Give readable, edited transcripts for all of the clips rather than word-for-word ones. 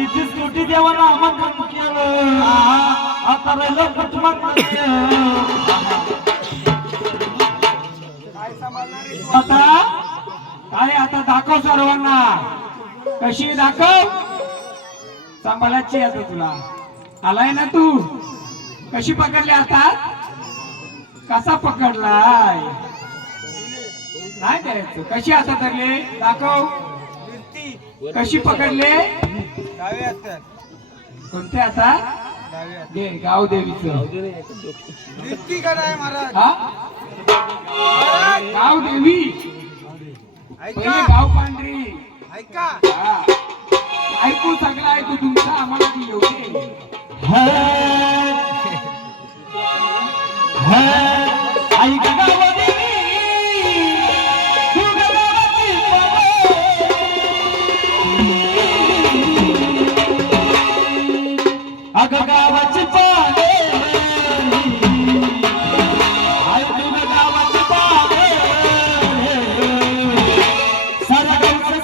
तिची स्कूटी देवाला आमंत्रण केलं आता राहिलं कुटुंबात आता काय आता दाखव सर्वांना कशी दाखव सांभाळायची आता तुला आलाय ना तू कशी पकडली आता कसा पकडलाय नाही द्यायचं कशी आता धरले दाखव कशी पकडले कोणते आता घे गाव देवीचं गाव देवी पहिले गाव पांढरी ऐकू सगळं ऐकू तुमचा आम्हाला ती योग्य ऐक गाव अग गावाची पाने ऐकून गावाची पाने सारा गावचं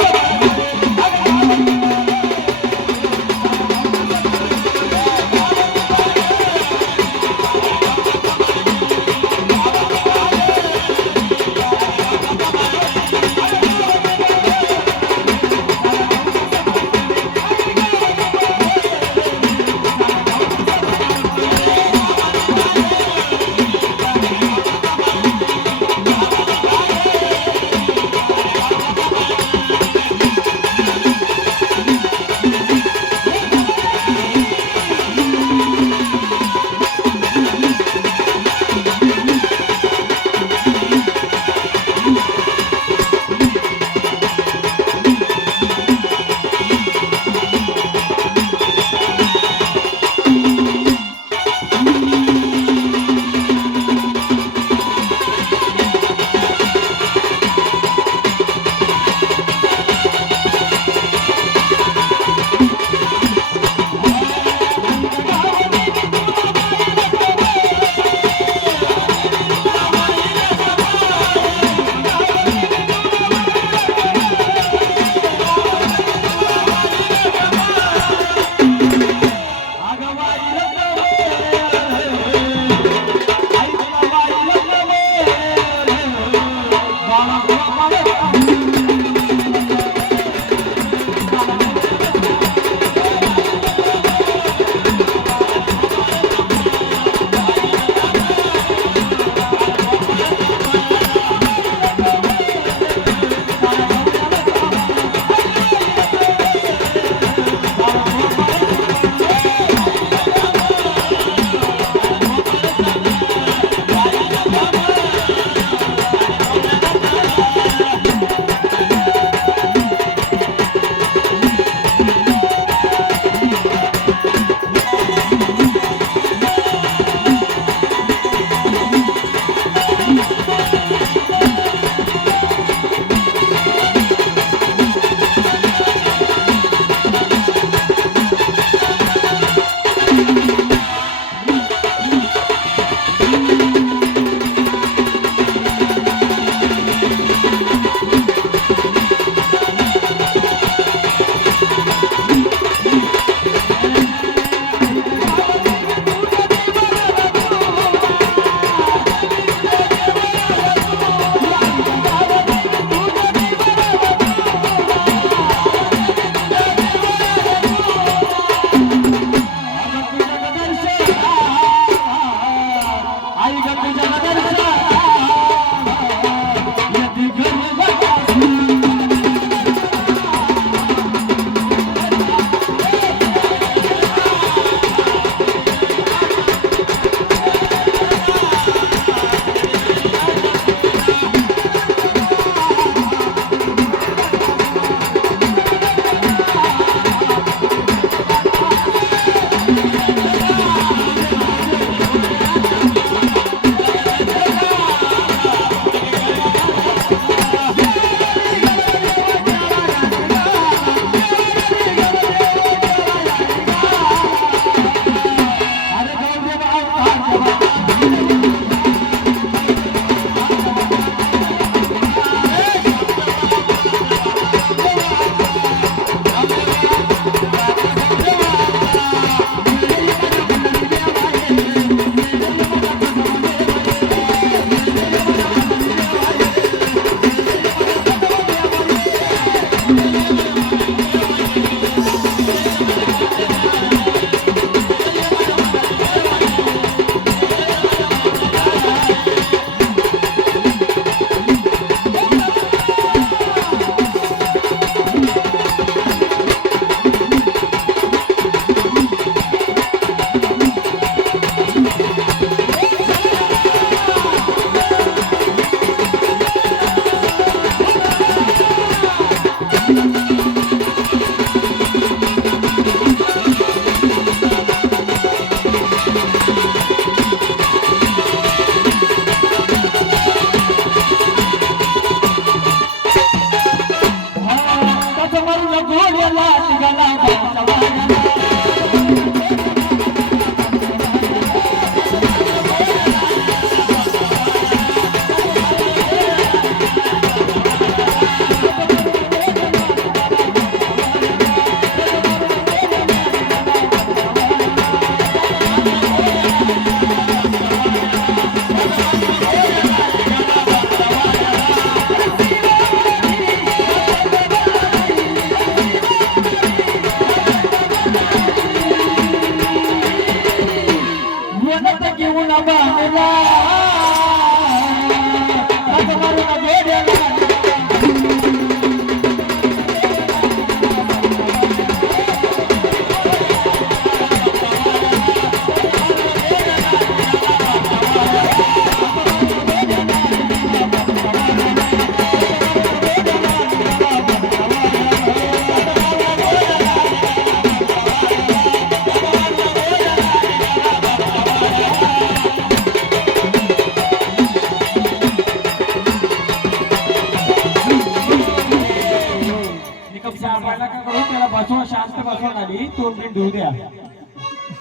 बसवा खाली तोंड बिंड धुऊ द्या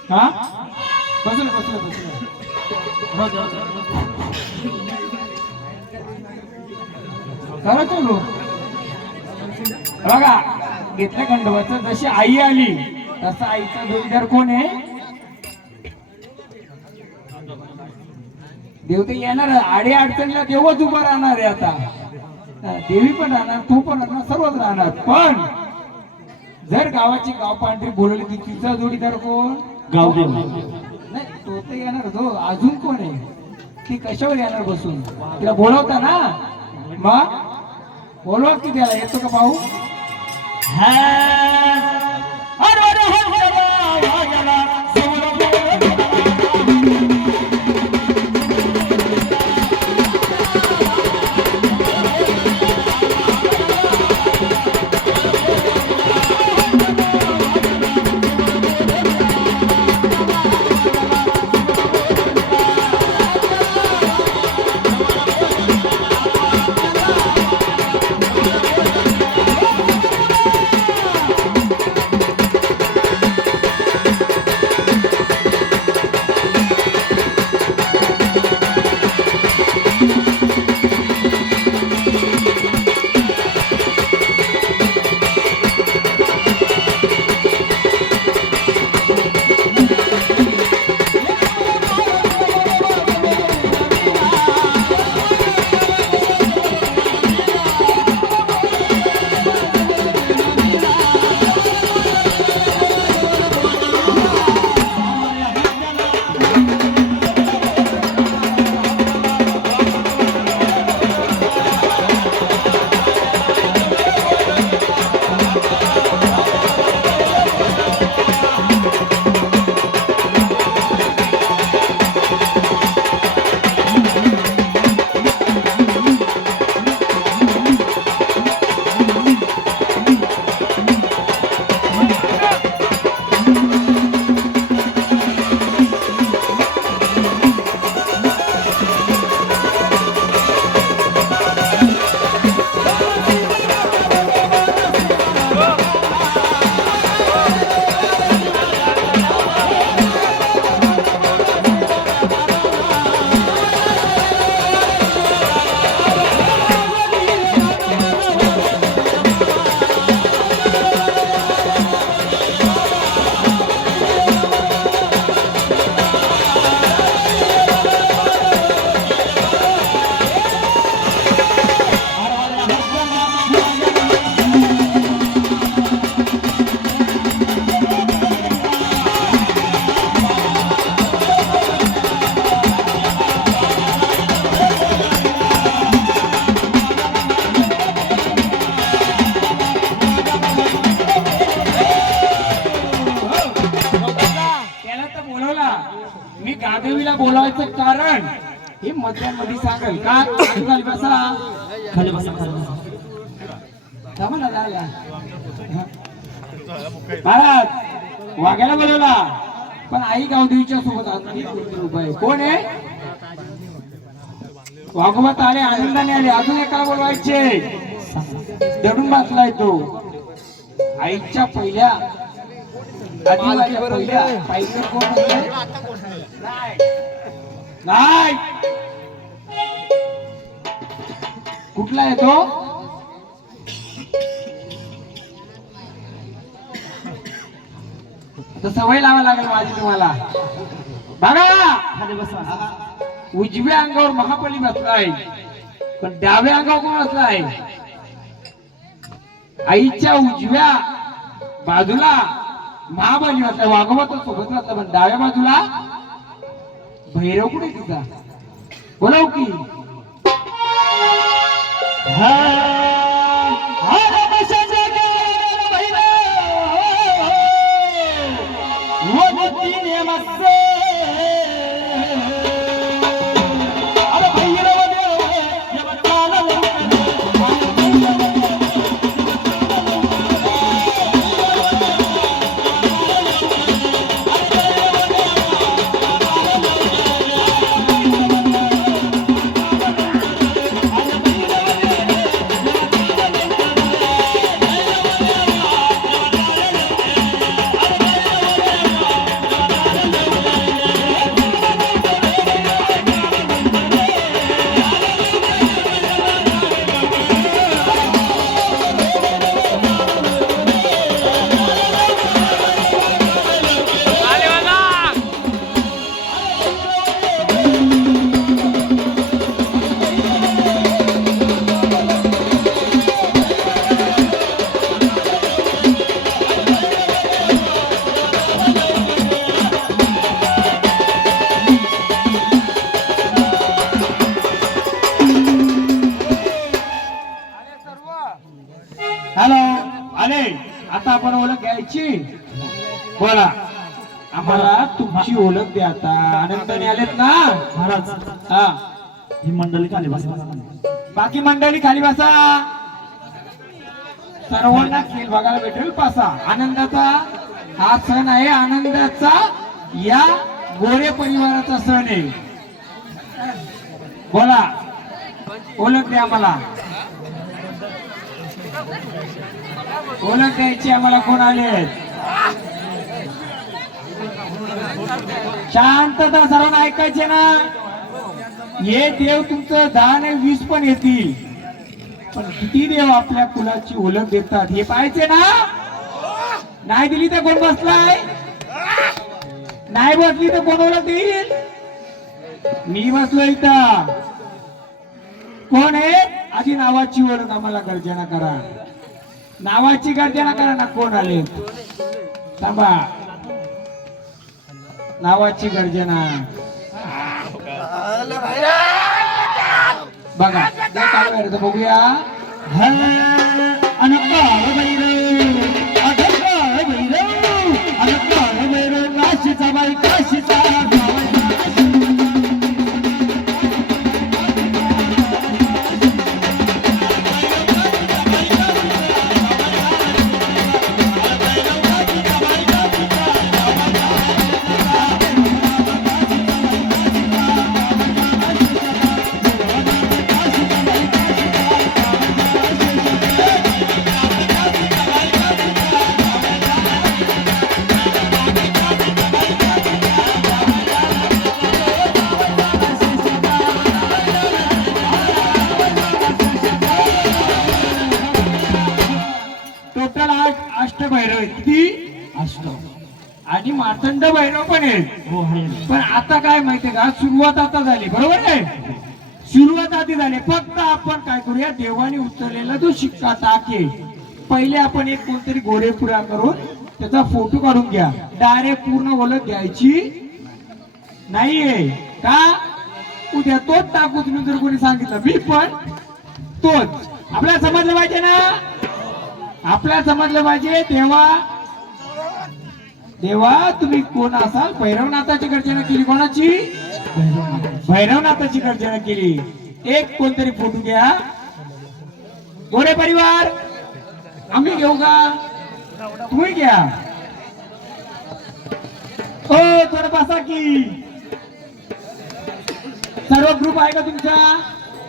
हा बसलं बसलं बसलं खरं चलो बघा घेतल्या खंडोबाचं जशी आई आली तसं आईचा जोडीदार कोण आहे देव ते येणार आडे अडचणीला देवच उभा राहणार आहे आता देवी पण राहणार तू पण राहणार सर्वच राहणार पण जर गावाची गाव पांढरी बोलवली की तिचा जोडीदार कोण गावदेव नाही तो तर येणार तो अजून कोण आहे ती कशावर येणार बसून तिला बोलवता ना मग बोलवत की त्याला येतो का भाऊ गादेवीला बोलायचं कारण हे मध्यांमध्ये सांगेल का खाली बसा खाली बसा महाराज वाघ्याला बोलवला पण आई गावदेवीच्या सोबत कोण आहे वाघोबत आले आनंदाने आले अजून एकाला बोलवायचे दडून बसलाय तो आईच्या पहिल्या पहिल्या कोण नाही कुठला आहे तो सवय लावा लागेल माझी तुम्हाला बघा उजव्या अंगावर महाबली बसलाय पण डाव्या अंगावर कोण बसलाय आईच्या उजव्या बाजूला महाबली बसलाय वाघोबा सोबत बसला पण डाव्या बाजूला भैरव कुठे तिचा बोलाव की हॅलो आले. आता आपण ओळख घ्यायची. बोला आम्हाला तुमची ओळख द्या. आता आनंदाने आलेत ना महाराज? हा. ही मंडळी खाली बसा. बाकी मंडळी खाली बसा. सर्वांना खेळ बघायला भेटेल. पासा आनंदाचा हा सण आहे. आनंदाचा या गोरे परिवाराचा सण आहे. बोला ओळख द्या आम्हाला. ओळख द्यायची आम्हाला. कोण आले? शांतता. सर्वांना ऐकायचे ना. हे देव तुमचं 10 आणि 20 पण येतील, पण किती देव आपल्या कुलाची ओळख देतात हे पाहायचे ना. नाही दिली तर कोण बसलाय? नाही बसली तर कोण ओळख देईल? मी बसलो इथं. कोण आहे? आधी नावाची ओळख आम्हाला गर्जना करा. नावाची गर्जना करा ना. कोण आले? थांबा. नावाची गर्जना बघा. काय व्हायचं बघूया. काशीचा बाई काशीचा अष्टभैरव आहेत. किती? अष्ट. आणि मार्तंड भैरव पण आहेत. हो आहे. पण आता काय माहितीये का, सुरुवात आता झाली. बरोबर आहे. सुरुवात आधी झाली. फक्त आपण काय करूया, देवाने उचललेला जो शिक्का टाके पहिले आपण एक कोणतरी गोरेपुरा करून त्याचा फोटो काढून घ्या. डायरेक्ट पूर्ण ओळख घ्यायची नाहीये का. उद्या तोच टाकू तुम्ही जर कोणी सांगितलं. मी पण तोच. आपल्याला समजलं पाहिजे ना. आपल्याला समजलं पाहिजे. देवा तुम्ही कोण असाल? भैरवनाथाची गर्जना केली. कोणाची? भैरवनाथाची गर्जना केली. एक कोणतरी फोटो घ्या. गोरे परिवार आम्ही घेऊ का? तुम्ही घ्या. हो थोडं बसा की. सर्व ग्रुप आहे का तुमचा?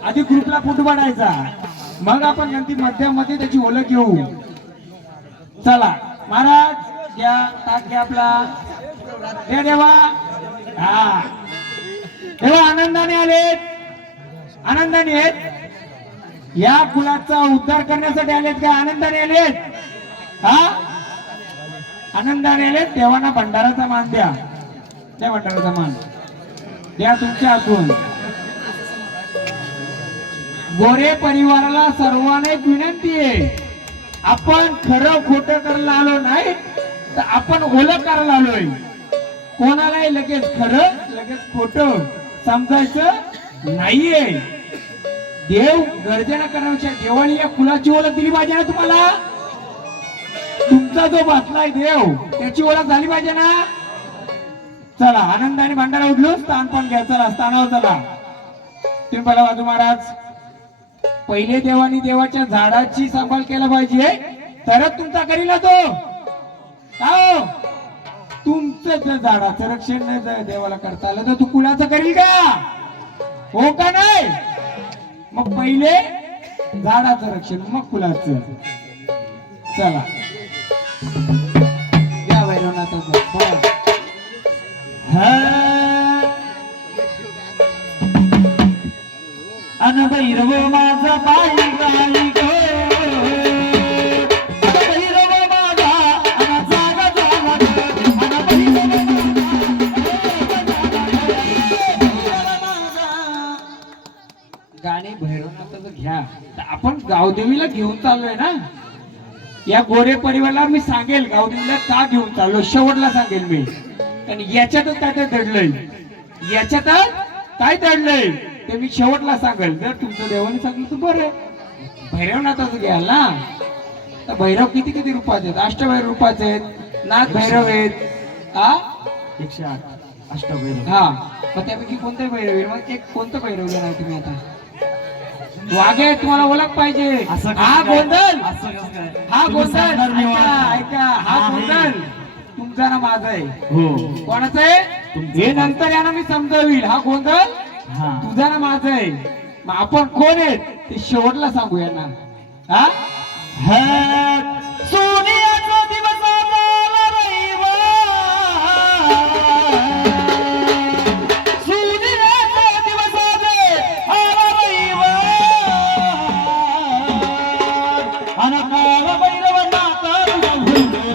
आधी ग्रुपला फोटो काढायचा, मग आपण नंतर मध्यामध्ये त्याची ओळख घेऊ. चला महाराज घ्या. ताक घ्या आपला. हे देवा. हा देवा आनंदाने आलेत. आनंदाने आहेत. या कुलाचा उद्धार करण्यासाठी आलेत का? आनंदाने आलेत. हा आनंदाने आलेत. देवांना भंडाराचा मान द्या. त्या भंडाराचा मान द्या तुमच्या हातून. गोरे परिवाराला सर्वांना एक विनंती आहे. आपण खरं खोटं करायला आलो नाही, तर आपण ओळख करायला आलोय. कोणालाही लगेच खरं लगेच खोटं समजायचं नाहीये. देव गर्जना करण्याच्या देवाने या कुलाची ओळख दिली पाहिजे ना तुम्हाला. तुमचा जो बसलाय देव त्याची ओळख झाली पाहिजे ना. चला आनंदाने भांडारा उठलो. स्थान पण घ्या. चला स्थानावर चला. तुम्ही पहिला वाजू महाराज. पहिले देवानी देवाच्या झाडाची सांभाळ केला पाहिजे, तरच तुमचा करील तो. हो तुमचं जर झाडाचं रक्षण नाही जर देवाला करता आलं तर तू कुणाचं करील का? हो का नाही? मग पहिले झाडाचं रक्षण मग कुलाचं. चला या भैरवनाथाचं. अन भैरव माझा पायी राही गो. भैरव माझा अन जागा जागा गो. अन भैरव गाणे भैरवनाथाचं घ्या. तर आपण गावदेवीला घेऊन चाललोय ना. या गोरे परिवाराला मी सांगेल गावदेवीला का घेऊन चाललो. शेवटला सांगेल मी. आणि याच्यातच काय दडलंय. याच्यातच काय दडलंय ते मी शेवटला सांगेल. जर तुमचं देवाने सांगितलं तर बरं. भैरवनाथाचं घ्याल ना. तर भैरव किती किती रूपाचे आहेत? अष्टभैरव रूपाचे आहेत, नाथ भैरव आहेत. हा 108 अष्टभैरव. हा, मग त्यापैकी कोणते भैरव आहे? मग एक कोणतं भैरव घेणार तुम्ही आता? वाघे तुम्हाला ओळख पाहिजे. असं कसं हा काय? गोंधळ, असं कसं काय? हा तुम्ही गोंधळ सांगणार मी ऐका वाघ. ऐका, हा आहे. गोंधळ तुमचा ना माझा आहे. हो कोणाचं आहे? तुमचं. हे नंतर यांना मी समजावील. हा गोंधळ हा तुझा ना माझा आहे. मग आपण कोण आहेत ते शेवटला सांगू यांना. हा सोनियाचा दिवस आला रविवार. सोनियाचा दिवस आला रविवार. आणि काळ भैरव नाता तुझा भुलले.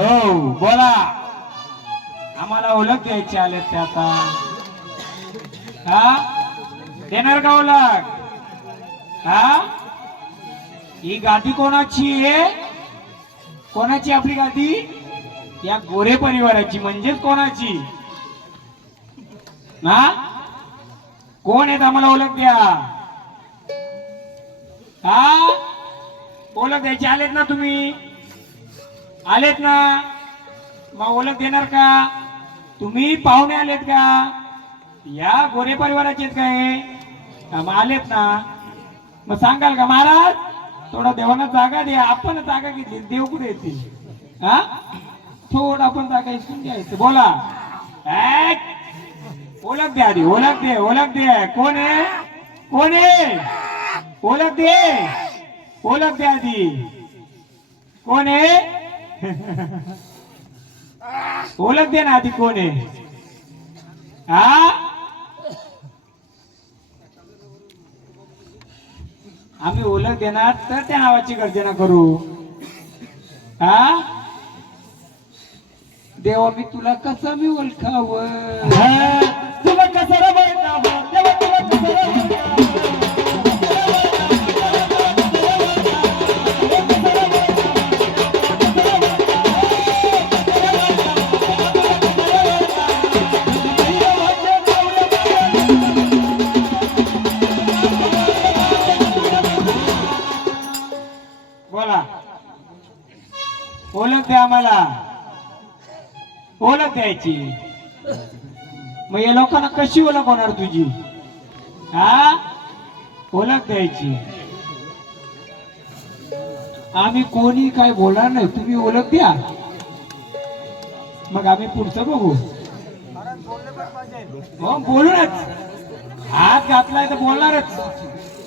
हो बोला. आम्हाला ओळख द्यायची आले ते आता. हा देणार का ओळख? हा ही गादी कोणाची आहे? कोणाची आपली गादी? या गोरे परिवाराची. म्हणजेच कोणाची? हा कोण आहेत? आम्हाला ओळख द्या. हा ओळख द्यायची आलेत ना तुम्ही? आलेत ना? मग ओळख देणार का? तुम्ही पाहुणे आलेत का? या गोरे परिवाराचे आहेत काय? मग आलेत ना? मग सांगाल का महाराज थोडा देवांना जागा द्या? आपण जागा घेतली, देव कुठे येतील? हा थोडं आपण जागा इसून घ्यायचं. बोला ओळख द्या आधी. ओळख दे, ओळख दे. कोण आहे? कोण आहे? ओळख दे, ओळख द्या आधी. कोण आहे? ओळख दे ना आधी. कोण आहे? हा आम्ही ओळख देणार तर त्या नावाची गर्जना करू. हा देवा मी तुला कसं मी ओळखावं? तुला कसं रे बळकावं? देवा तुला कसं रे बळकावं? बोला ओळख द्या आम्हाला. ओळख द्यायची. मग या लोकांना कशी ओळख होणार तुझी? हा ओळख द्यायची. आम्ही कोणी काय बोलणार नाही. तुम्ही ओळख द्या, मग आम्ही पुढचं बघू. हो बोलूनच. हात घातलाय तर बोलणारच.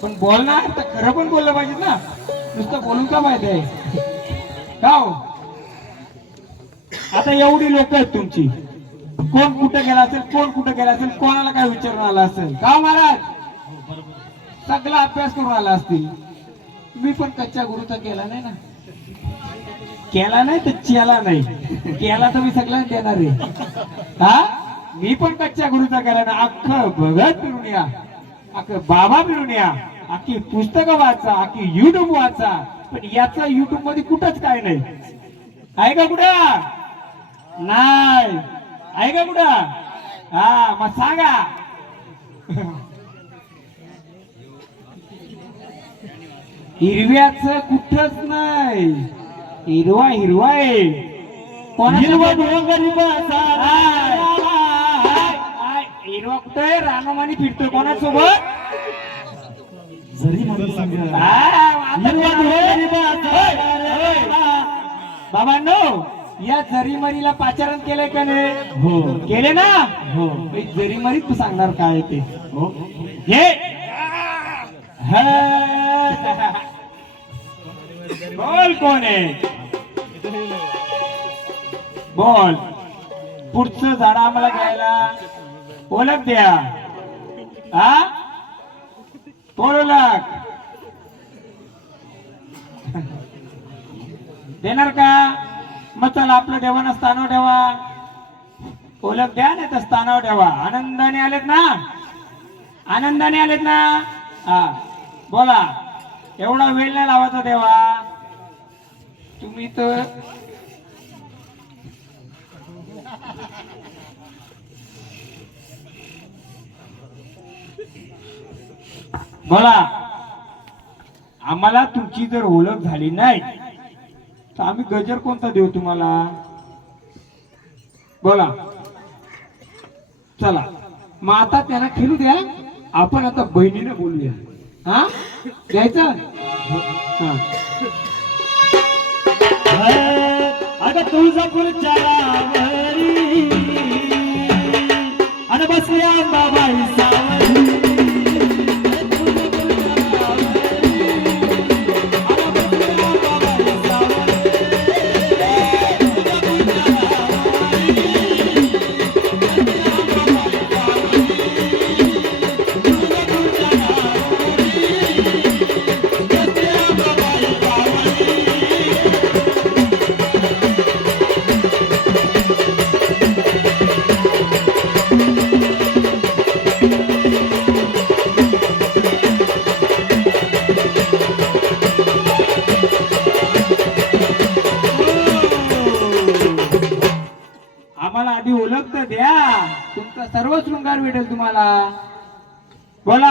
पण बोलणार तर खरं पण बोललं पाहिजे ना. नुसतं बोलून का माहिती आहे का हो? आता एवढी लोक आहेत तुमची. कोण कुठे गेला असेल, कोण कुठे गेला असेल, कोणाला काय विचारून आला असेल. का महाराज सगळा अभ्यास करून आला असतील. मी पण कच्च्या गुरुचा केला नाही ना, केला नाही तर चेला नाही, केला तर मी सगळ्यांना देणार आहे. हा मी पण कच्च्या गुरुचा केला ना. अख्खं भगत फिरून या, अख्खं बाबा फिरून या, अख्खी पुस्तकं वाचा, अख्खी युट्यूब वाचा, पण याचा युट्यूब मध्ये कुठंच काय नाही. आहे का कुठं? नाही. आहे का कुठं? हा मग सांगा. हिरव्याच कुठच नाही. हिरवा हिरवा आहे. हिरवा डोंगरी बाजार. हिरवा कुठे रानोमानी फिरतोय कोणासोबत? जरी मध्ये संग. हिरवा डोंगरी बाजार. बाबांनो या जरीमरीला पाचारण केलंय का नाही? हो केले ना. हो जरीमरी तू सांगणार काय ते. हो हे बोल कोण आहे? बोल. पुढचं झाड आम्हाला घ्यायला ओळख द्या. हा बोल ओळख देणार का? मग चला आपलं देवाना स्थानावर ठेवा. ओळख द्या नाही तर स्थानावर ठेवा. आनंदाने आलेत ना? आनंदाने आलेत ना? हा बोला. एवढा वेळ नाही लावायचा देवा. तुम्ही तर बोला. आम्हाला तुमची जर ओळख झाली नाही तर आम्ही गजर कोणता देऊ तुम्हाला? बोला. चला मग आता त्यांना खेळू द्या. आपण आता बहिणीने बोलूया. हा द्यायचं. हा अगं तुळजापूरच्या रावरी आणि बसली अंबाबाई सावरी. आम्हाला आधी ओळख तर द्या. तुमचा सर्व शृंगार भेटेल तुम्हाला. बोला.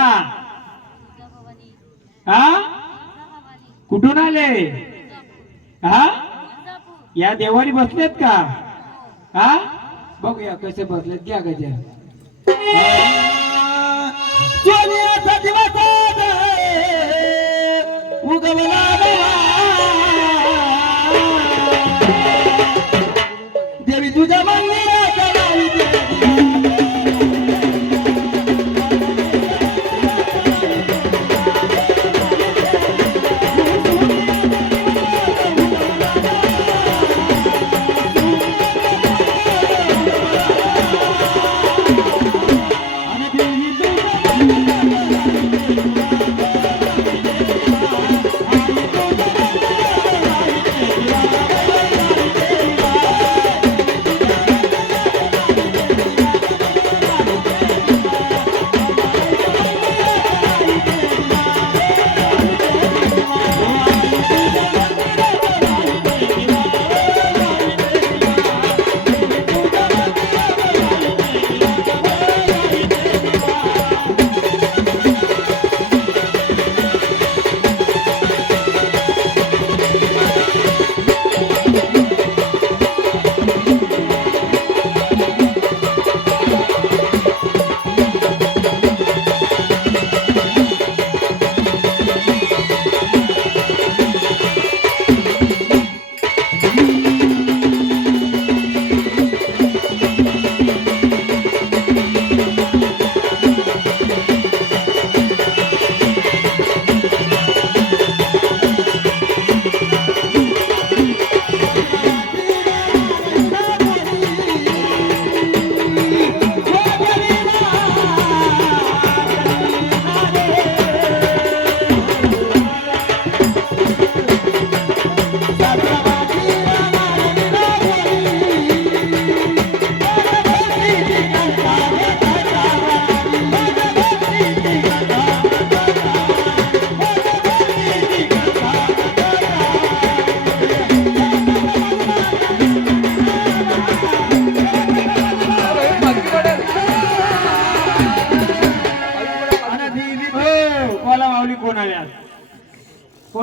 हा कुठून आले? हा या देवारी बसलेत का? हा बघूया कसे बसलेत. घ्या गजर. सोन्याचा दिवस उगवला देवी तुझ्या मंदिराच्या नावी आणि देवी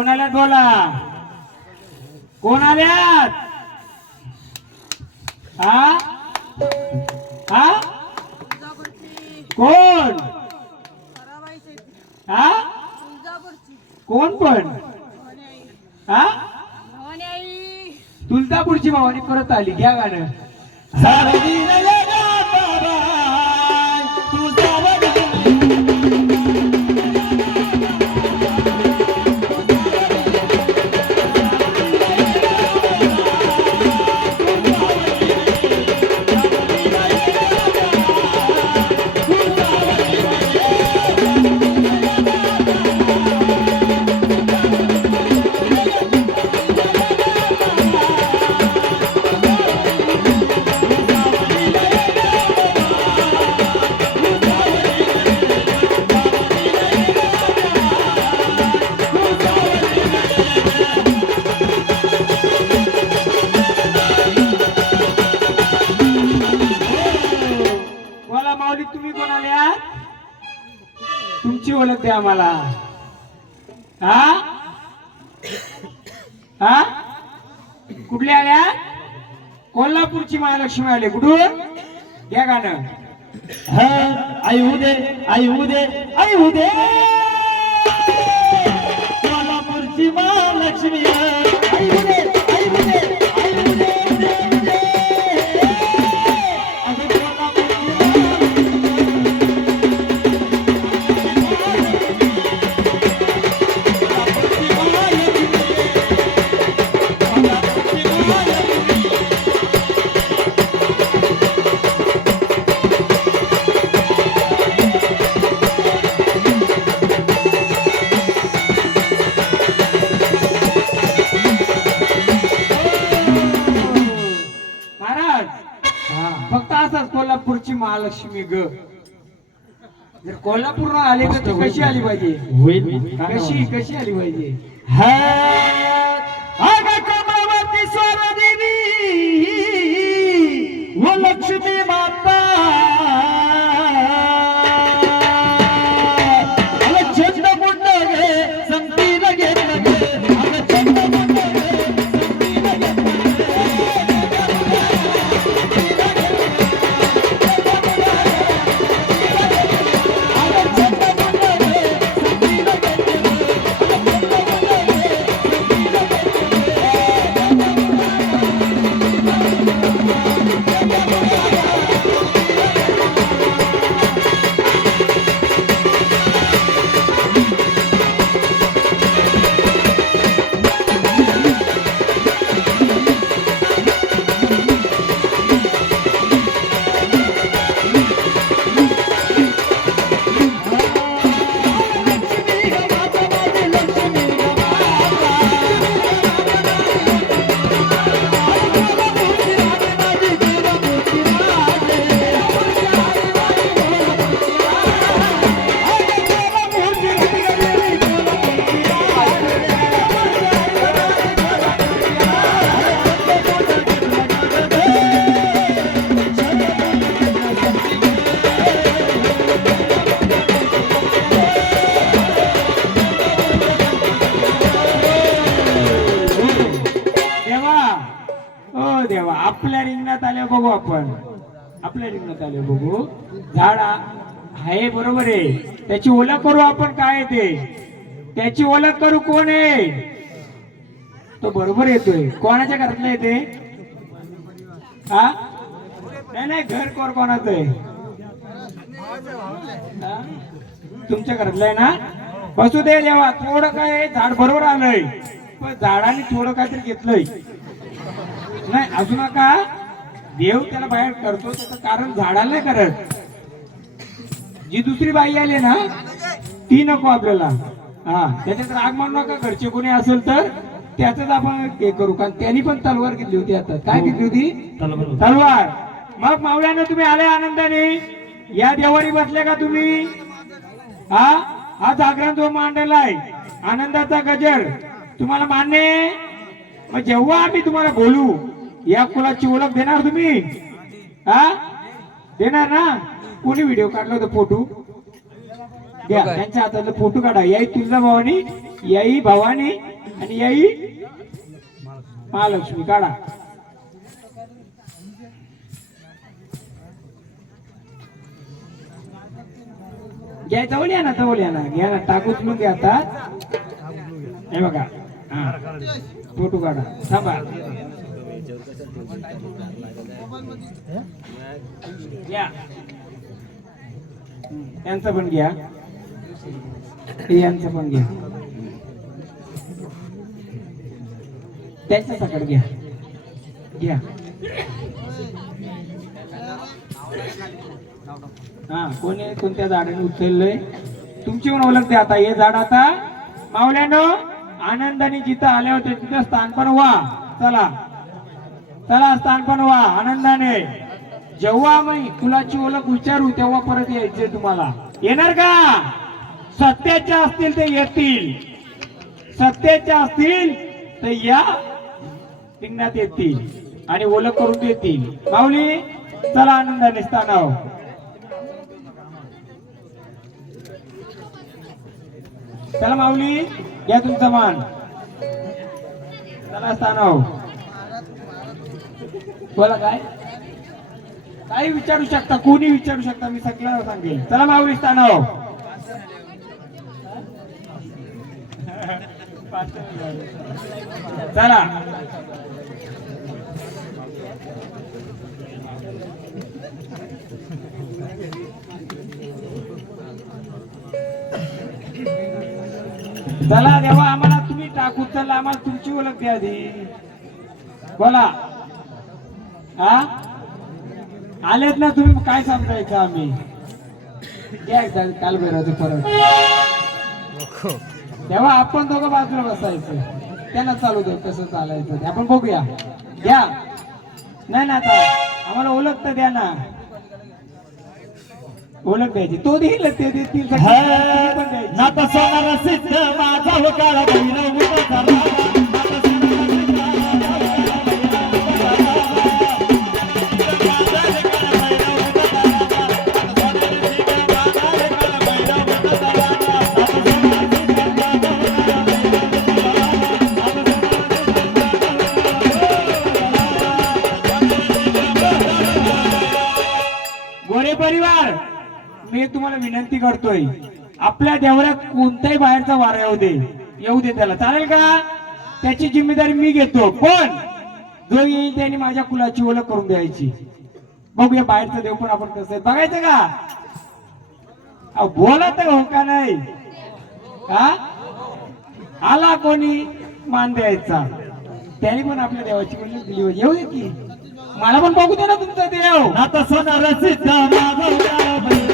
आल्यात बोला, कोण आल्यात? हा हा कोण? हा कोण पण? हा तुळजापूरची भवानी परत आली. घ्या गाणं. बोला माऊली, तुम्ही कोण आल्या? तुमची ओळख द्या आम्हाला. हा हा कुठल्या आल्या? कोल्हापूरची महालक्ष्मी आले. कुठून? घ्या गाणं. आई उदे आई उदे आई उदे कोल्हापूरची महालक्ष्मी आई उदे आई उदे आई उदे उदे उदे अगं कोल्हापूरची महाराज, फक्त असंच कोल्हापूरची महालक्ष्मी ग. जर कोल्हापूर आले तर ती कशी आली पाहिजे? कशी कशी आली पाहिजे? कमलावती स्वरदेवी व लक्ष्मी माता अगं चंद मुंड गे संगतीला घेतलं गे अगं चंद मुंड गे संगतीला घेतलं देवा, आपल्या रिंगणात आले बघू. आपण आपल्या रिंगणात आले बघू. झाड आहे बरोबर आहे, त्याची ओळख करू आपण. काय आहे ते त्याची ओळख करू. कोण आहे तो? बरोबर येतोय. कोणाच्या घरातला येते? हा नाही नाही, घर कोर कोणाचं आहे? तुमच्या घरातलं आहे ना? बसू दे देवा. थोडं काय झाड बरोबर आलंय, पण झाडाने थोडं काहीतरी घेतलंय. नाही असू नका. देव त्याला बाहेर करतो त्याचं कारण झाडाला नाही करत. जी दुसरी बाई आली ना ती नको आपल्याला. हा त्याच्यात राग मानू नका. घरचे कोणी असेल तर त्याच आपण हे करू. कारण त्यांनी पण तलवार घेतली होती. आता काय घेतली होती? तलवार. मग मावळ्यानं तुम्ही आले आनंदाने. या देवारी बसले का तुम्ही? हा जागरण जो मांडलाय आनंदाचा गजर तुम्हाला मान्य आहे? मग जेव्हा आम्ही तुम्हाला बोलू या कुलाची ओळख देणार तुम्ही? हा देणार ना? कोणी व्हिडिओ काढला होता? फोटो द्या. त्यांच्या हातातला फोटो काढा. याई तुळजाभवानी, याई भवानी, आणि याई महालक्ष्मी काढा. घ्या जवळ या ना, जवळ या ना, घ्या ना, टाक उचलून घ्या आता. हे बघा, हा फोटो काढा. थांबा, घ्या यांचं पण घ्या, यांचं पण घ्या, त्यांच्या सकट घ्या. घ्या हा, कोणी कोणत्या झाडाने उचललंय तुमची पण ओळख द्या. आता हे झाड आता मावल्यानो आनंदाने जिथं आले होते तिथं स्थान पण व्हा. चला चला, स्थान पण व्हा आनंदाने. जेव्हा आम्ही फुलाची ओळख विचारू तेव्हा परत यायचे तुम्हाला. येणार का? सत्याच्या असतील ते येतील, सत्याच्या असतील तर या रिंगणात येतील आणि ओळख करून देतील. माऊली चला आनंदाने स्थानावर. चला माऊली घ्या तुमचा मान. चला स्थानावर. बोला काय काही विचारू शकता, कोणी विचारू शकता, मी सगळं सांगेल. चला माऊली स्थानावर. चला चला देवा, आम्हाला तुम्ही टाकू चला, आम्हाला तुमची ओळख द्या आधी. बोला हा, आलेत ना तुम्ही, काय समजायचं आम्ही. घ्या काल बेराचं परत. तेव्हा आपण दोघं बाजूला बसायचं, त्यांना चालू दे कसं चालायचं ते आपण बघूया. घ्या नाही ना, आता आम्हाला ओळख तर द्या ना. ओळख द्यायची, तो देईल ते देतील पण द्यायची. नाता सोनार सिद्ध माझा हो काळा भैरव उभा राहा. गोरे परिवार, मी तुम्हाला विनंती करतोय, आपल्या देवळात कोणताही बाहेरचा वारा येऊ दे त्याला, चालेल का? त्याची जिम्मेदारी मी घेतो. पण जो येईल त्याने माझ्या कुलाची ओळख करून द्यायची. बघूया बाहेरचं देव पण आपण कसं आहे बघायचं का? बोला तर हो का नाही? हा आला कोणी मान द्यायचा, त्याने पण आपल्या देवाची ओळख दिली पाहिजे. येऊ दे की, मला पण बघू दे ना तुमचा देव. नाता सोनार सिद्ध माझा हो काळा भैरव.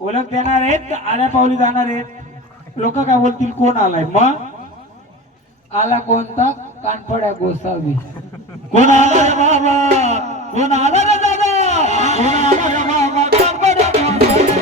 ओळख देणार आहेत, आल्या पावली जाणार आहेत. लोक काय बोलतील, कोण आलाय? मग आला कोणता? कानफड्या गोसावी. कोण आला रे बाबा, कोण आला रे दादा, कोण आला रे बाबा, कानफड्या गोसावी.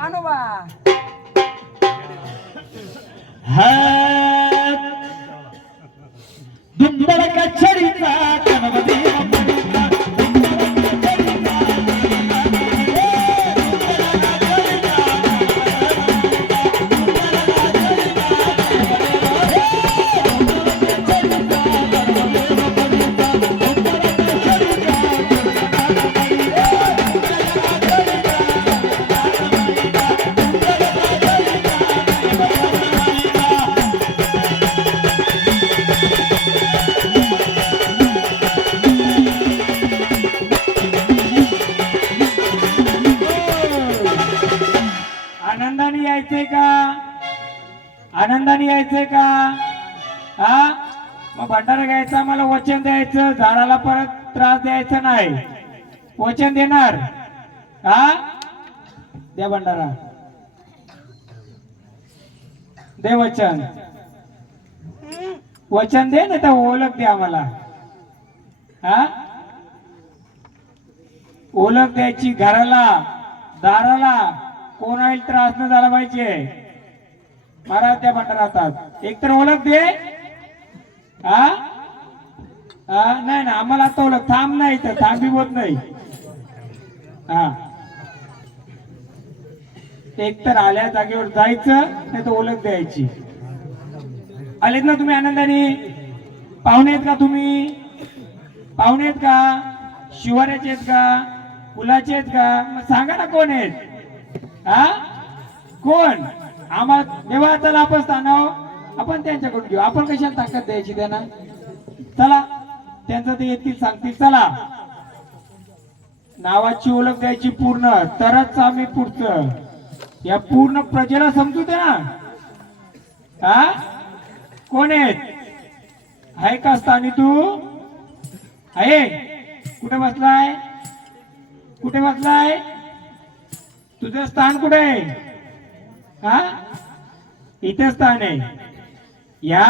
कानोबा दुंबळ कचडीचा गणपती बाप्पा आनंदाने यायचंय का आनंदाने यायचंय का हा मग भंडारा घ्यायचा मला वचन द्यायचं झाडाला परत त्रास द्यायचा नाही वचन देणार हा द्या भंडारा दे वचन वचन दे ना तर ओळख दे आम्हाला हा ओळख द्यायची घराला दाराला कोणाला त्रास न झाला पाहिजे महाराज त्या भंडारात एक तर ओळख दे हा नाही ना आम्हाला आता ओळख थांब नाही तर थांबी होत नाही हा एक तर आल्या जागेवर जायचं नाही तर ओळख द्यायची आलेत ना तुम्ही आनंदाने पाहुणे आहेत का तुम्ही पाहुणे आहेत का शिवाऱ्याचे आहेत का फुलाचे आहेत का मग सांगा ना कोण आहेत हा कोण आम्हाला देवा चला आपण स्थानाव आपण त्यांच्याकडून घेऊ आपण कशाला ताकद द्यायची त्यांना चला त्यांचं ते येतील सांगतील चला नावाची ओळख द्यायची पूर्ण तरच आम्ही पुढचं या पूर्ण प्रजेला समजू दे ना हा कोण आहेत आहे का स्थानी तू आहे कुठे बसलाय कुठे बसलाय तुझं स्थान कुठे आहे हा इथे स्थान आहे या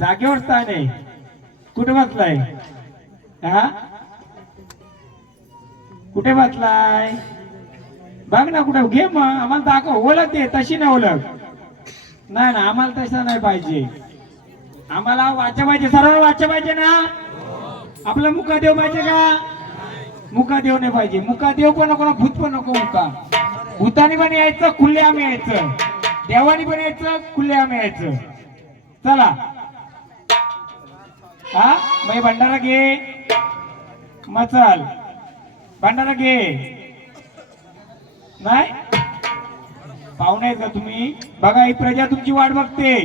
जागेवर स्थान आहे कुठे बसलाय हा कुठे बसलाय बघ ना कुठे घे मग आम्हाला दाखव ओळख दे तशी नाही ओळख नाही ना आम्हाला तसं नाही पाहिजे आम्हाला वाचा पाहिजे सर्व वाचा पाहिजे ना आपला मुकादेव पाहिजे का मुकादेव नाही पाहिजे मुकादेव पण नको ना भूत पण नको मुका भूतानी पण यायचं खुले आम्ही यायचं देवानी पण यायचं खुले आम्ही यायचं चला हा मग भंडारा घे मग चल भंडारा घे नाही पाहुणे आहेत का तुम्ही बघा ही प्रजा तुमची वाट बघते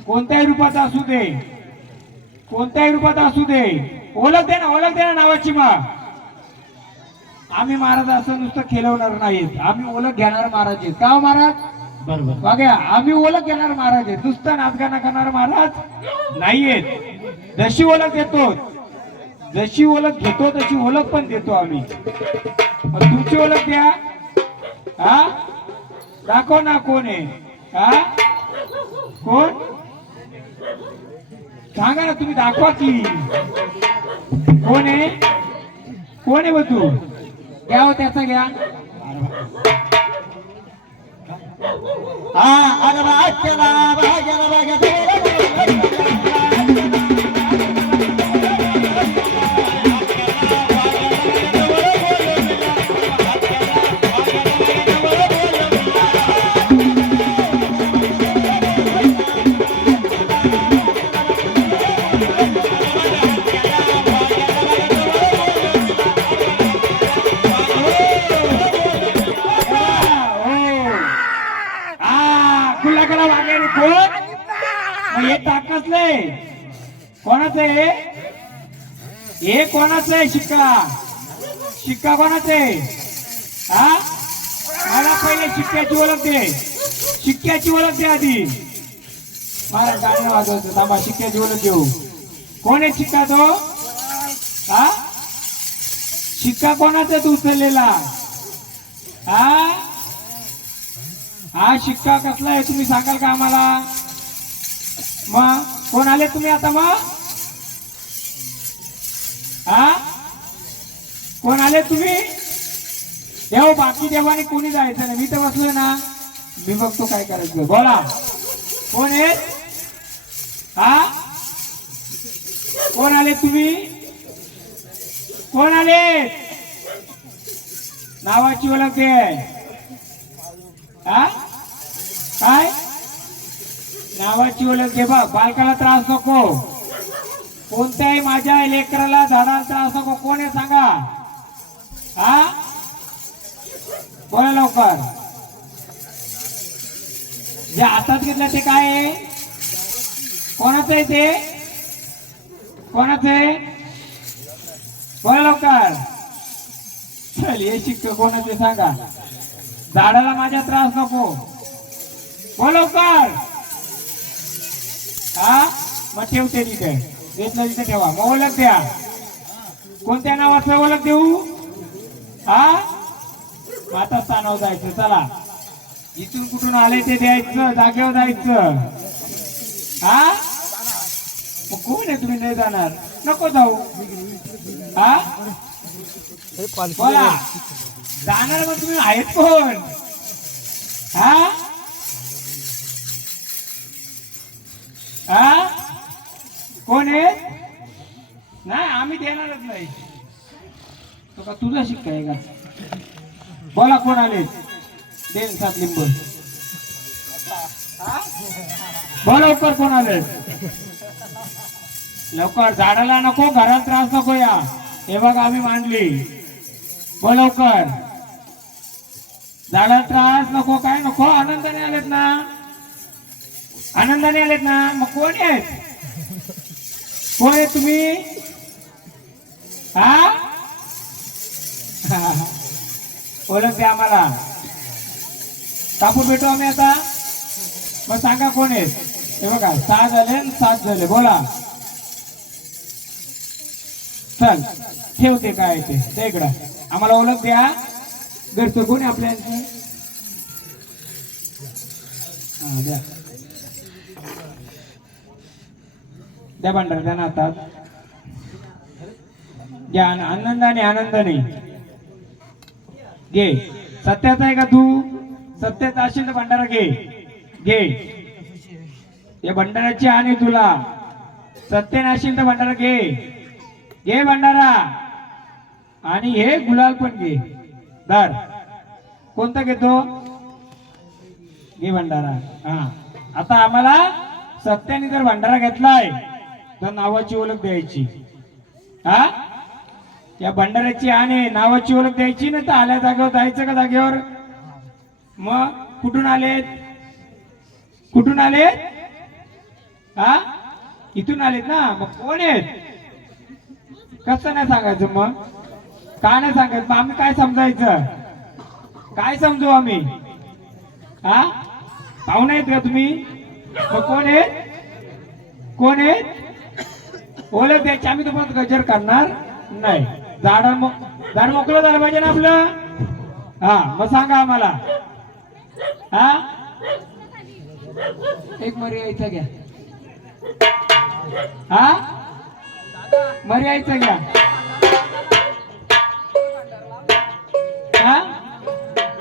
कोणत्याही रूपात असू दे कोणत्याही रूपात असू दे ओळख दे ना नावाची मग आम्ही महाराज असं नुसतं खेळवणार नाहीत आम्ही ओळख घेणार महाराज आहेत का महाराज बरोबर बघा आम्ही ओळख घेणार महाराज आहेत नुसतं नाचगाणं करणार महाराज नाहीयेत जशी ओळख देतो जशी ओळख घेतो तशी ओळख पण देतो आम्ही तुमची ओळख द्या हा दाखव ना कोण आहे हा कोण सांगा ना तुम्ही दाखवा की कोण आहे तू घ्या हो त्याचा घ्या हा अरे भाग्याला भाग्याला भाग्याला कोणाचं आहे हे कोणाचं आहे शिक्का कोणाचं आहे हा मला पहिले शिक्क्याची ओळख दे आधी मला गाणं वाजवायचं थांबा शिक्क्याची ओळख देऊ कोण आहे शिक्का तो हा शिक्का कोणाचा तू उचललेला हा शिक्का कसला आहे तुम्ही सांगाल का आम्हाला मग कोण आले तुम्ही आता मग कोण आले तुम्ही देव बाकी देवाने कोणी जायचं नाही, मी तर बसलोय ना, मी बघतो काय करायचं. बोला कोण आहे? हा कोण आले तुम्ही? कोण आले? नावाची ओळख दे. हा काय नावाची ओळख दे बघ. बालकाला त्रास नको, कोणत्याही माझ्या लेकराला झाडाला त्रास नको. कोण आहे सांगा? हा बोला लवकर. जे हातात घेतलं ते काय आहे? कोणाचं आहे ते? कोणाचं आहे? बोला लवकर. चल हे शिकतो कोणाचे सांगा. झाडाला माझ्या त्रास नको, बोल लवकर. हा मग ठेवते तिथे, घेतलं तिथे ठेवा. मग ओळख द्या. कोणत्या नावाचं ओळख देऊ? हा माता स्थानावर जायचं. चला इथून कुठून आले ते द्यायचं, जागेवर जायचं. हा मग कोण आहे? तुम्ही नाही जाणार? नको जाऊ. हा बोला जाणार मग तुम्ही आहेत कोण? हा हा कोण आहे? नाही आम्ही देणारच नाही. तो का तुझा शिक्का आहे का? बोला कोण आले? देन सात लिंब. बोला लवकर कोण आले? लवकर. झाडाला नको, घरात त्रास नको या. हे बघ आम्ही मांडली. बोल लवकर. झाडाला त्रास नको, काय नको. आनंदाने आलेत ना? आनंदाने आलेत ना? मग कोण आहेत? कोण आहे तुम्ही? हा ओळख द्या आम्हाला. कापूर भेटू आम्ही आता. मग सांगा कोण आहेत? हे बघा 6 झाले 7 झाले. बोला चल ठेवते काय ते इकडं. आम्हाला ओळख द्या. घरचं कोण आहे आपल्या? द्या द्या भांडार द्या ना हातात. घ्या आनंदाने आनंदाने घे. सत्याचा आहे का तू? सत्याचा असेल तर भंडारा घे. घे या भंडाराची आणि तुला सत्य नसेल तर भंडारा घे. घे भंडारा. आणि हे गुलाल पण घे. धर. कोणता घेतो? घे भंडारा. हा आता आम्हाला सत्याने जर भंडारा घेतलाय तर नावाची ओळख द्यायची. हा या भंडाऱ्याची आणि नावाची ओळख द्यायची ना. तर आल्या जागेवर जायचं का? जागेवर. मग कुठून आलेत? कुठून आलेत? हा इथून आलेत ना. मग कोण आहेत? कसं नाही सांगायचं? मग का नाही सांगायचं? मग आम्ही काय समजायचं? काय समजू आम्ही? हा पाहुणे आहेत का तुम्ही? मग कोण आहेत? कोण आहेत? ओळख द्यायची. आम्ही तुम्हाला गजर करणार नाही. झाड मोकळं झालं पाहिजे ना आपलं. हा मग सांगा आम्हाला. हा एक मर्यादा घ्या. हा मर्यादा घ्या. हा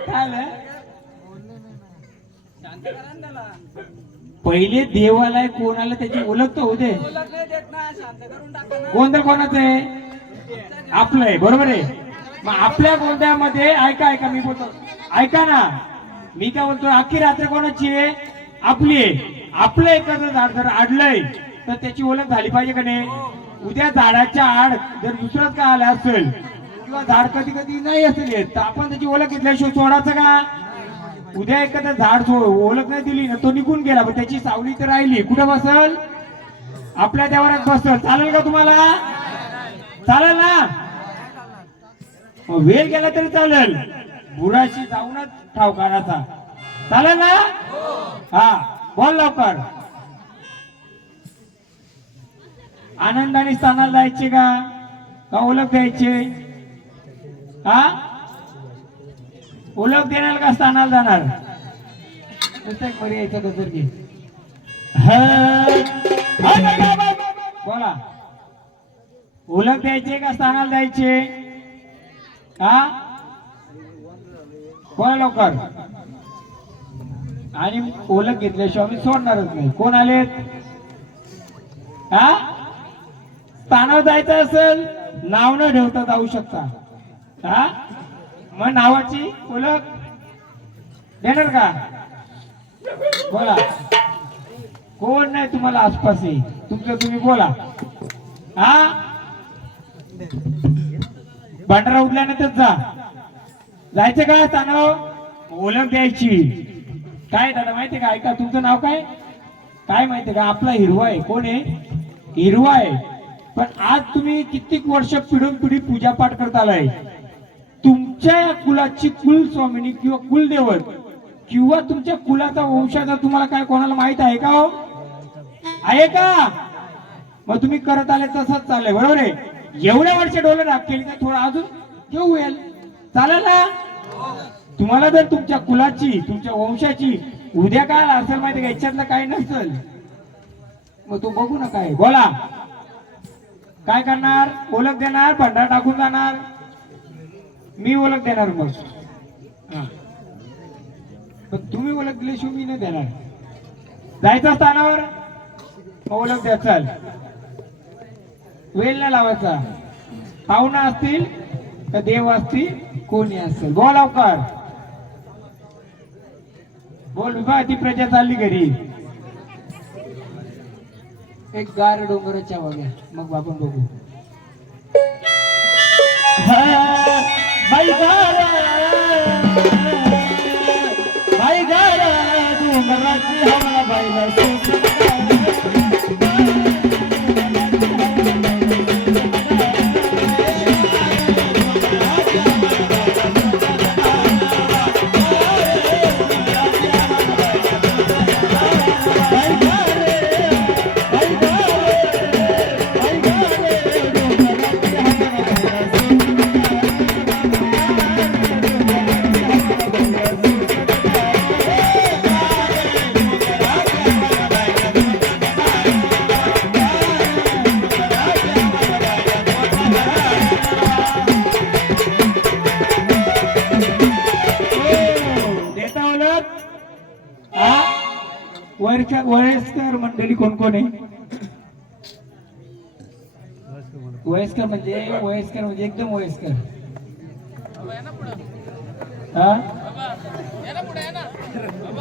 काय पहिले देवाला कोणाला त्याची ओळख तर होते. गोंधळ कोणाचं आहे? आपलं आहे. बरोबर आहे. मग आपल्या गोंधळामध्ये ऐका ऐका मी बोलतो ऐका ना. मी काय बोलतो? अख्खी रात्र कोणाची आहे? आपली आहे. आपलं एखादं झाड जर आडलंय तर त्याची ओळख झाली पाहिजे का नाही? उद्या झाडाच्या आड जर दुसरंच काय आलं असेल किंवा झाड कधी कधी नाही असेल येत तर आपण त्याची ओळख घेतल्याशिवाय सोडायचं का? उद्या एखादं झाड ओळख नाही दिली ना तो निघून गेला पण त्याची सावली तर राहिली. कुठे बसल? आपल्या देवारात बसल. चालेल का तुम्हाला? चालेल ना? वेळ गेला तरी चालेल. बुराशी जाऊनच ठावकाराचा. चालेल ना? हा बोल लवकर. आनंदाने स्थानाला जायचे का ओळख द्यायचे? हा ओळख देणार का स्थानाला जाणार? पुस्तक मध्ये यायचं गजर घे. बोला ओळख द्यायचे का स्थानाला जायचे? हा बोला लवकर. आणि ओळख घेतल्याशिवाय आम्ही सोडणारच नाही. कोण आलेत? हा, स्थानावर जायचं असेल नाव न ठेवता जाऊ शकता. हा, मग नावाची ओळख देणार का? बोला. कोण नाही तुम्हाला आसपास आहे, तुमचं तुम्ही बोला. हा, भांडारा उठल्यानंतर जायचं का स्थानावर? ओळख द्यायची. काय दादा माहितीये का? ऐका, तुमचं नाव काय काय माहितीये का? आपला हिरवा आहे. कोण आहे? हिरवा आहे. पण आज तुम्ही कित्येक वर्ष पिढून पिढी पूजा पाठ करत आलाय. तुमच्या कुलाची कुलस्वामिनी किंवा कुलदेवत किंवा तुमच्या कुलाचा वंशाचा तुम्हाला काय कोणाला माहित आहे का? हो, आहे का? मग तुम्ही करत आले तसंच चाललंय, बरोबर आहे. एवढ्या वर्ष डोळे राख केली तर थोडं अजून घेऊ येईल, चालेल ना? तुम्हाला जर तुमच्या कुलाची तुमच्या वंशाची उद्या काय असेल माहिती का, याच्यातलं काही नसेल, मग तो बघू ना. काय बोला, काय करणार? ओळख देणार, भंडार टाकून जाणार. मी ओळख देणार. मग पण तुम्ही ओळख दिल्याशिवाय मी नाही देणार. जायचं स्थानावर ओळख द्या. चल, वेळ नाही लावायचा. पाहुणा असतील का देव असतील, कोणी असेल, बोल लवकर बोल. विभा ती प्रजा चालली घरी. एक गार डोंगराच्या वाग्या, मग आपण बघू. बाई गारा डोंगराची हवा बाईला वयस्कर मंडळी कोण कोण आहे? वयस्कर म्हणजे एकदम वयस्कर.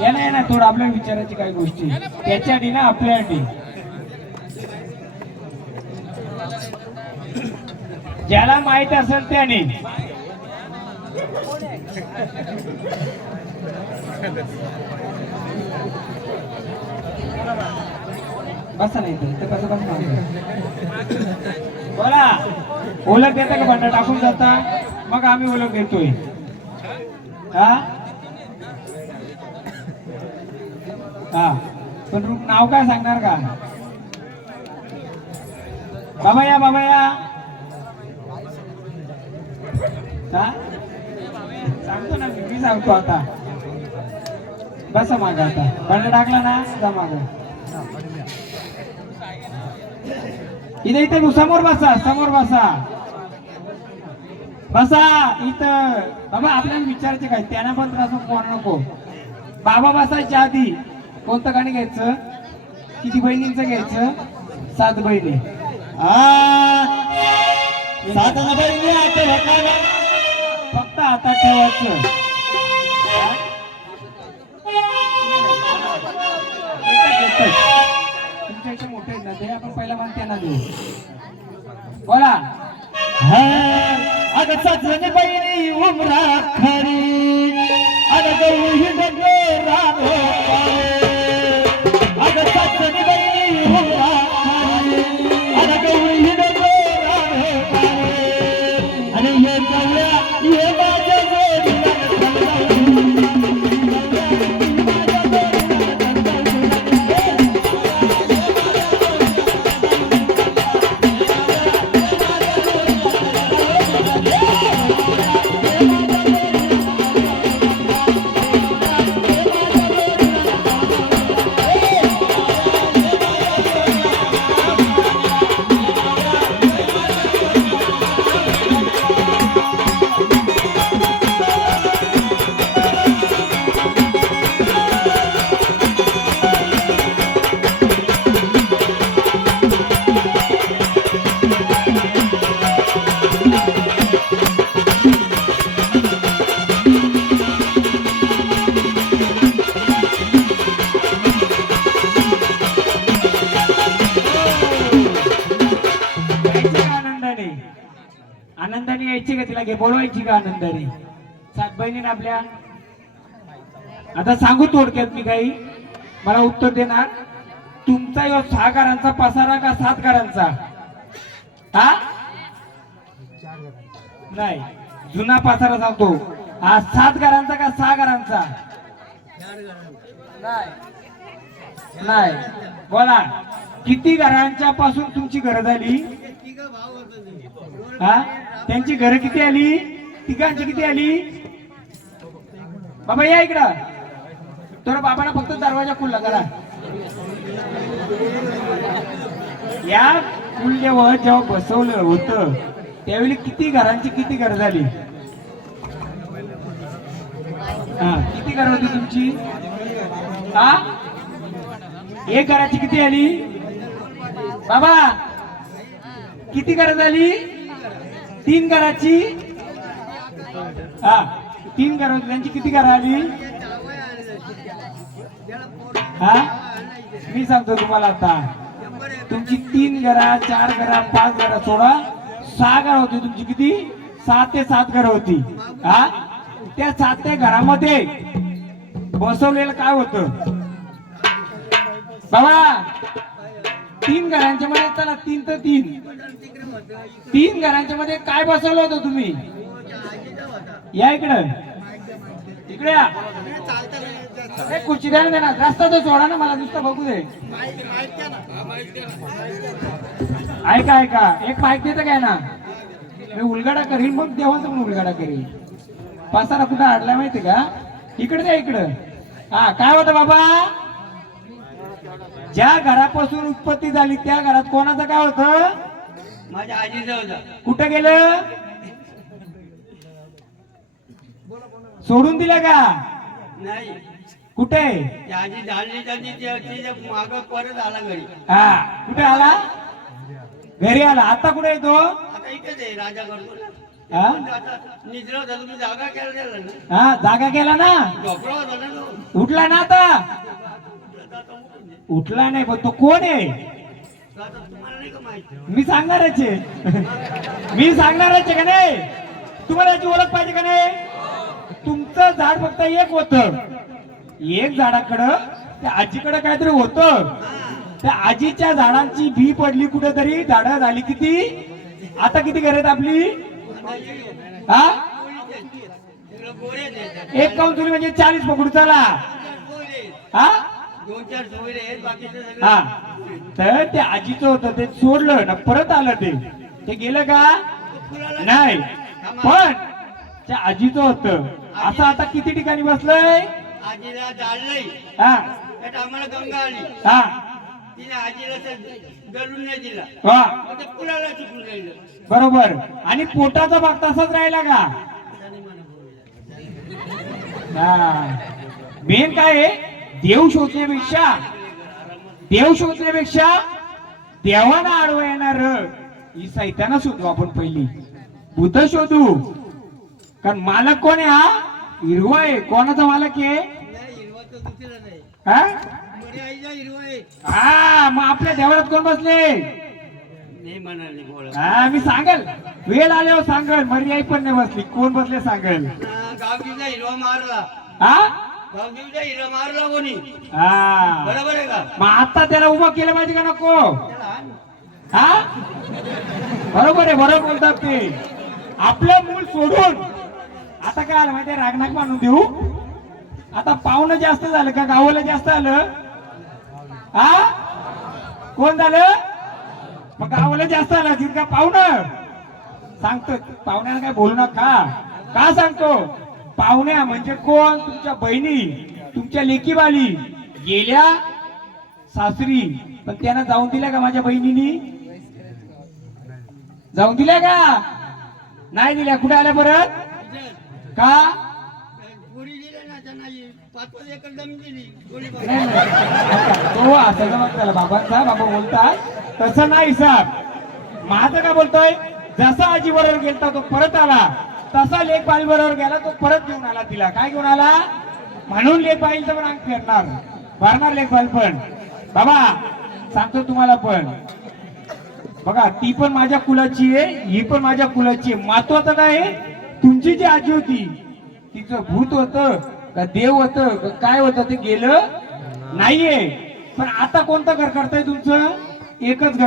या ना थोडं आपल्याला विचारायची काही गोष्टी त्याच्यासाठी ना, आपल्यासाठी. ज्याला माहित असेल त्याने बसा. नाही तर कसं बस. बोला, ओळख देता का? भांडा टाकून जाता, मग आम्ही ओळख देतोय. हा हा, पण नाव काय सांगणार का? बाबा या, बाबा या. सांगतो ना मी सांगतो आता. बसा माग. आता भांडा टाकला ना, जा माग. इथे समोर बसा, समोर बसा. बसा इथं. बाबा आपल्याला विचारायचे काय? त्यांना पण त्रास कोण नको. बाबा बसायच्या आधी कोणतं गाणं घ्यायचं? किती बहिणींचं घ्यायचं? 7 बहिणी. 7 बहिणी. फक्त हातात ठेवायचं. तुमच्यापेक्षा मोठे आहेत ना ते, आपण पहिला मान त्यांना देऊ. बोला. अगं 7 बहिणी उमरा खरी, अगं गौरी डोंगरा अगं 7 बहिणी उमरा खरी, अगं गौरी डोंगरा आणि हे गौऱ्या हे माझ्या काय घे बोलवायची का आनंदाने? 7 बहिणी ना आपल्या. आता सांगू थोडक्यात मी काही, मला उत्तर देणार. तुमचा यो 6 घरांचा पसारा का 7 घरांचा? हा नाही, जुना पसारा सांगतो. हा 7 घरांचा का 6 घरांचा? नाही. बोला, किती घरांच्या पासून तुमची घर झाली? हा, त्यांची घर किती आली? तिघांची किती आली? बाबा या इकडं. तर बाबांना फक्त दरवाजा खुला करा. या पूल जेव्हा बसवलं होतं त्यावेळी किती घरांची किती घर झाली? हा, किती घर होती तुमची? हा, 1 घराची किती आली? बाबा किती घर झाली? 3 घराची. हा, 3 घर होती, त्यांची किती घर आली? हा, मी सांगतो तुम्हाला आता. तुमची 3 घरा, 4 घरा, 5 घरा सोडा, 6 घर होती तुमची. किती? 6 ते 7 घर होती. हा, त्या 7 ते घरामध्ये बसवलेलं काय होतं बाबा? 3 घरांच्या मध्ये, चला 3 तर 3 घरांच्या मध्ये काय बसवलं होतं तुम्ही? या इकडं, इकडे या. खुर्ची द्या ना, रस्ता तो सोडा ना, मला नुसतं बघू दे. ऐका ऐका, एक माईक देतं काय ना? मी उलगाडा करीन, मग देवाचा पण उलगाडा करीन. पसारा कुठं अडला माहिती का? इकडे द्या, इकडं. हा, काय होतं बाबा? ज्या घरापासून उत्पत्ती झाली त्या घरात कोणाचं काय होतं? माझ्या आजीचं होतं. कुठं गेलं? सोडून दिलं का? नाही, कुठे? आजी झाली त्याची माग परत आला घरी. हा, कुठे आला? घरी आला. आता कुठे येतो? आता इथेच आहे, राजा करतो ना. हा? आता निद्रा होता, तुम्ही जागा केला ना. हा, जागा केला ना. झोपला होता ना तो. उठला ना आता? आता उठून दे. उठला नाही, पण तो कोण आहे? आता तुम्हाला नाही का माहिती? मी सांगणारच आहे. मी सांगणारच आहे का नाही? तुम्हाला याची ओळख पाहिजे का नाही? तुमचं झाड फक्त एक होतं. एक झाडाकडं त्या आजीकडे काहीतरी होतं. त्या आजीच्या झाडांची बी पडली कुठेतरी, झाडं झाली किती? आता किती घर आहेत आपली? हा, एक काउन्सिल म्हणजे 40 पकडू चला. हा, 2-4 सोयरे आहेत, बाकीचे सगळे. हा, तर ते आजीचं होतं ते सोडलं ना, परत आलं. ते गेलं का? नाही, पण त्या आजीचं होतं. असं आता किती ठिकाणी बसलंय? आजीला जाळलंय. हा, त्यात आम्हाला गंगा आली. हा, तिने आजीला गळून नाही दिला. वा, मग ते पुलाला चुकून राहिलं. बरोबर. आणि पोटाचा भाग तसाच राहिला का? मेन काय आहे? देव शोधण्यापेक्षा देवाला आडवं येणार ही सैताना शोधू आपण पहिली. बुद्ध शोधू. कारण मालक कोण आहे? हा हिरवा आहे. कोणाचा मालक आहे? नाही, हिरवा तर दुसरा नाही. हा, बरे आईचा हिरवा आहे. हा, मग आपल्या देवळात कोण बसले? नाही म्हणाले बोल. हा, मी सांगेल, वेळ आल्यावर सांगेल. मर्याई पण नाही बसली, कोण बसले सांगेल. गावजीचा हिरवा मारला. हा, गावजीचा हिरवा मारला कोणी? हा, बरोबर आहे का? मग आता त्याला उभं केलं पाहिजे का नको? त्याला आण. हा, बरोबर आहे, बरोबर बोलतात ते. आपलं मूल सोडून आता काय आलं माहितीये? रागनाक मानून देऊ. आता पाहुणं जास्त झालं का गावाला जास्त आलं? हा, कोण झालं? मग गावाला जास्त आलं जितका पाहुणं. सांगतो पाहुण्याला काय बोलू नका. का सांगतो? पाहुण्या म्हणजे कोण? तुमच्या बहिणी, तुमच्या लेकी बाली गेल्या सासरी, पण त्यांना जाऊन दिल्या का? माझ्या बहिणीनी जाऊन दिल्या का? नाही दिल्या. कुठे आल्या परत? का? गोळी दिली ना त्यांना, 5-5 एकर जमीन दिली. गोळी नाही, नाही. तो असं मग त्याला बाबांचा बाबा बोलतात तसं नाही साहेब. माझं काय बोलतोय? जसा आजी बरोबर गेलता तो परत आला, तसा लेख बाई बरोबर गेला तो परत घेऊन आला. तिला काय घेऊन आला? म्हणून लेख बाईचं पण अंग फेरणार, भरणार लेख बाई पण. बाबा सांगतो तुम्हाला पण, बघा ती पण माझ्या कुलाची आहे, ही पण माझ्या कुलाची आहे. महत्वाचं काय आहे? तुमची जी आजी होती तिचं भूत होतं का देव होतं का काय होतं ते गेलं नाहीये. पण आता कोणतं घर करताय तुमचं? एकच घर